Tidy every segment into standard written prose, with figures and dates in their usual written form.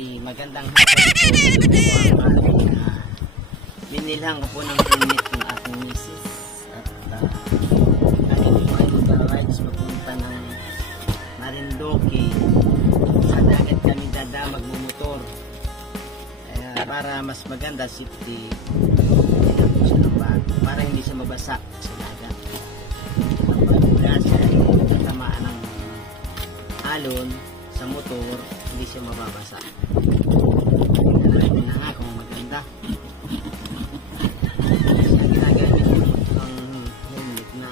ay magandang hapon po. Binilhan ko po ng unit ng aking misis at kami po ay mag-rides papunta ng Marinduque. Sa dagat kami magmumotor. Para mas maganda safety, binilhan ko siya ng bag para hindi siya mabasa sa dagat. Kapag siya ay tatamaan ng alon sa motor, hindi siya mababasa. Tingnan na nga kung maganda. Siya ginagamit ang helmet na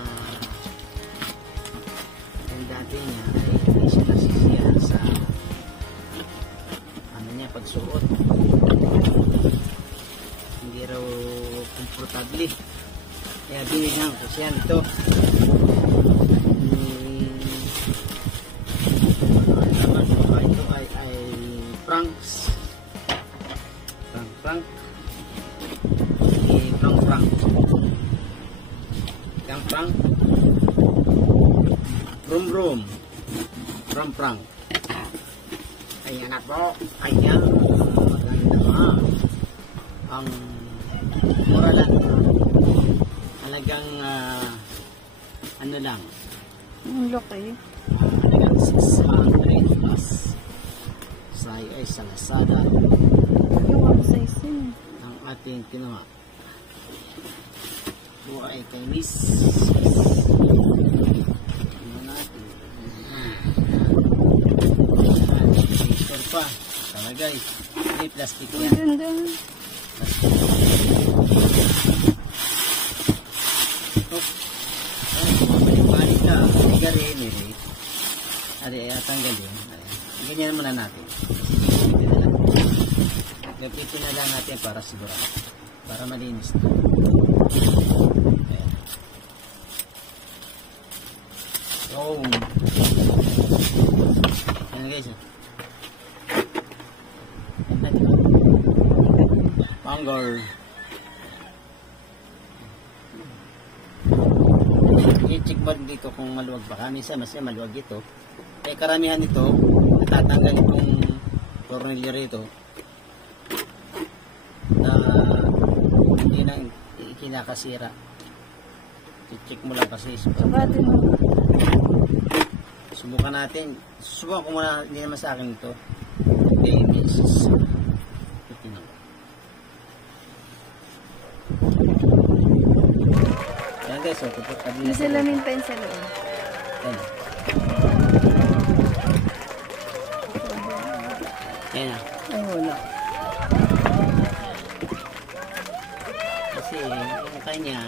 yung dati niya ay hindi siya nasisiyahan sa ano niya pagsuot. Hindi raw komportable. Kaya binigyan ko siya nito. Franks Frank Frank ayan na po, ayan maganda ang mura lang halagang ano lang ang laki halagang 600 plus sayo ay sa Lazada yung size yun ang ating kinuha ito ay kay Miss ano natin paper pa talagay may plastic yan ganda balik ka garin ari tanggalin ganyan muna natin gapitin na lang natin para sigurado para malinis na oh yan guys Bangor i-check ba dito kung maluwag ba kami sa mas maluwag ito kaya karamihan ito natatanggal itong tornilyo rito na hindi na kinakasira i-check mo lang kasi subukan natin subukan ko muna hindi naman sa akin ito babies yan guys so may salamin pa yun sa loob yan yan ay wala kasi yung kanya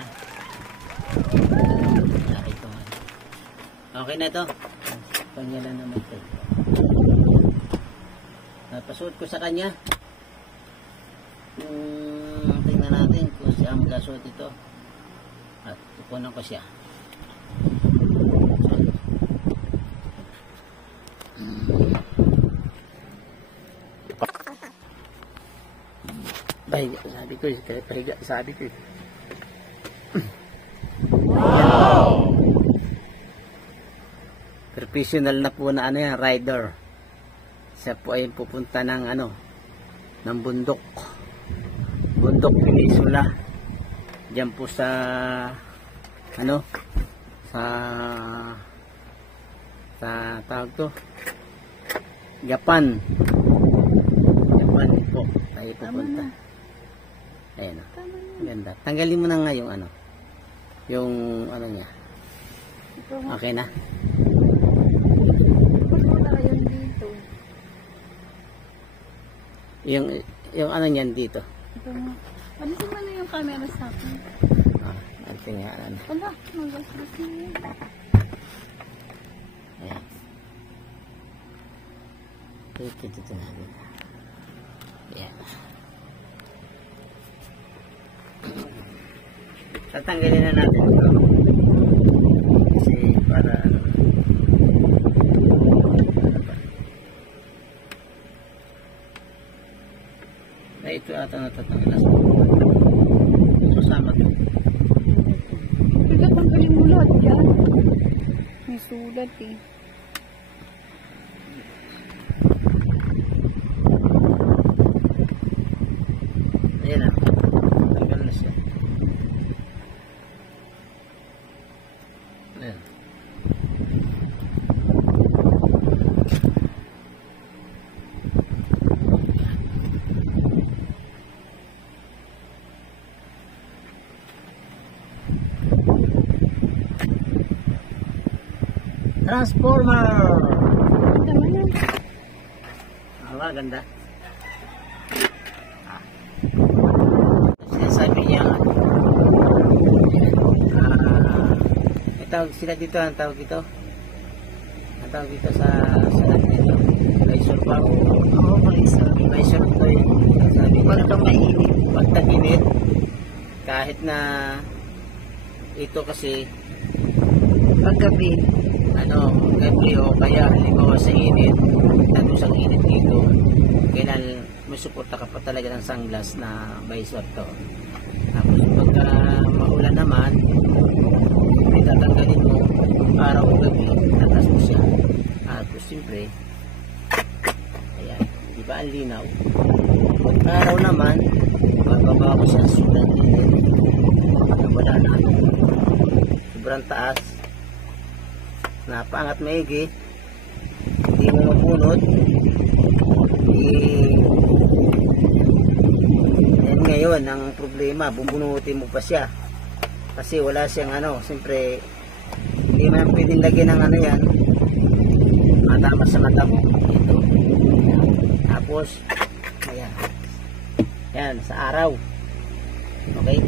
nakita mo okay na ito kanya lang naman ito napasuot ko sa kanya tingnan natin kung siya ang magasuot ito at tupunan ko siya bay sabi ko sabi ko wow professional na po na ano yan rider siya po ay pupunta ng ano ng bundok Peninsula diyan po sa ano sa tawag to Japan po tayo pupunta ayan o ganda tanggalin mo na nga yung ano niya okay na yung ano niyan dito alisin mo na yung camera sa akin natin nga ano wala magasgas na yun ayan dito natin ayan tatanggalin na natin ito kasi para ano ay ito ata natatanggalas susama ito tanggalin mo lahat yan may sulat Transformer! Tama na. Ganda. Sinasabi niya, tawag sila dito, ang tawag dito sa dito, Mysore ba? Oo, Mysore ito eh. Sabi nila, pag tag-init, kahit na ito kasi paggabi, gabi o kaya halimbawa sa init, tagusang init dito, kailan may suporta ka pa talaga ng sunglass na visor to. Tapos pagka maulan naman, tatanggalin mo araw o gabi, tatas mo siya. Tapos siyempre, ayan, di ba ang linaw? Pag araw naman, bababa ko siya sudan dito. Wala na. Sobrang taas. Napaangat maigi. Hindi mo mapunod. Yan ngayon, ang problema, bubunutin mo pa siya. Kasi wala siyang siyempre hindi man pwedeng lagyan ng yan, matama sa mata mo. Ito. Tapos, ayan. Yan, sa araw. Okay?